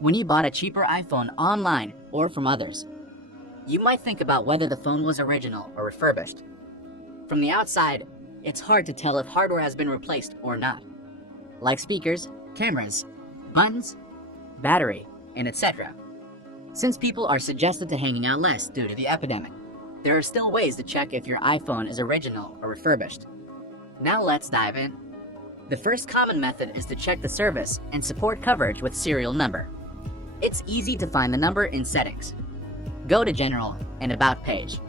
When you bought a cheaper iPhone online or from others, you might think about whether the phone was original or refurbished. From the outside, it's hard to tell if hardware has been replaced or not, like speakers, cameras, buttons, battery, and etc. Since people are suggested to hanging out less due to the epidemic, there are still ways to check if your iPhone is original or refurbished. Now let's dive in. The first common method is to check the service and support coverage with serial number. It's easy to find the number in Settings. Go to General and About page.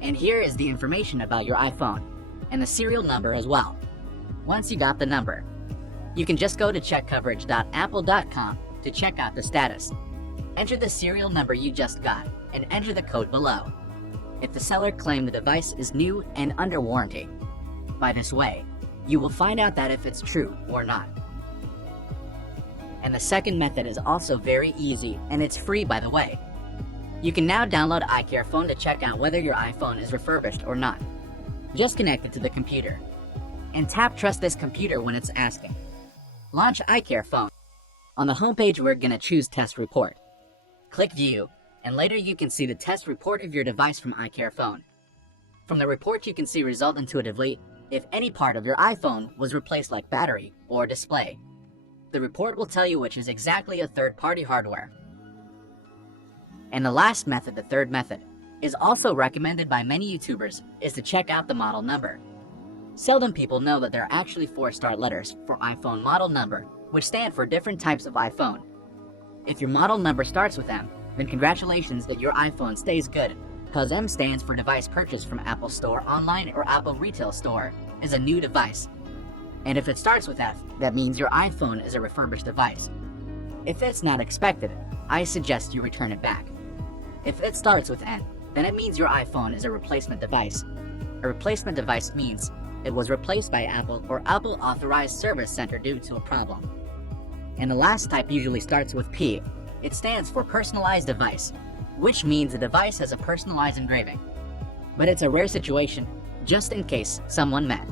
And here is the information about your iPhone, and the serial number as well. Once you got the number, you can just go to checkcoverage.apple.com to check out the status. Enter the serial number you just got and enter the code below. If the seller claimed the device is new and under warranty. By this way, you will find out that if it's true or not. And the second method is also very easy, and it's free, by the way. You can now download iCareFone to check out whether your iPhone is refurbished or not. Just connect it to the computer and tap Trust this computer when it's asking. Launch iCareFone. On the homepage, we're gonna choose Test Report. Click View, and later you can see the test report of your device from iCareFone. From the report, you can see result intuitively if any part of your iPhone was replaced, like battery or display. The report will tell you which is exactly a third-party hardware. And the last method, the third method, is also recommended by many YouTubers, is to check out the model number. Seldom people know that there are actually 4 start letters for iPhone model number, which stand for different types of iPhone. If your model number starts with M, then congratulations that your iPhone stays good, because M stands for device purchased from Apple Store Online or Apple Retail Store, is a new device. And if it starts with F, that means your iPhone is a refurbished device. If it's not expected, I suggest you return it back. If it starts with N, then it means your iPhone is a replacement device. A replacement device means it was replaced by Apple or Apple Authorized Service Center due to a problem. And the last type usually starts with P. It stands for personalized device, which means the device has a personalized engraving. But it's a rare situation, just in case someone met.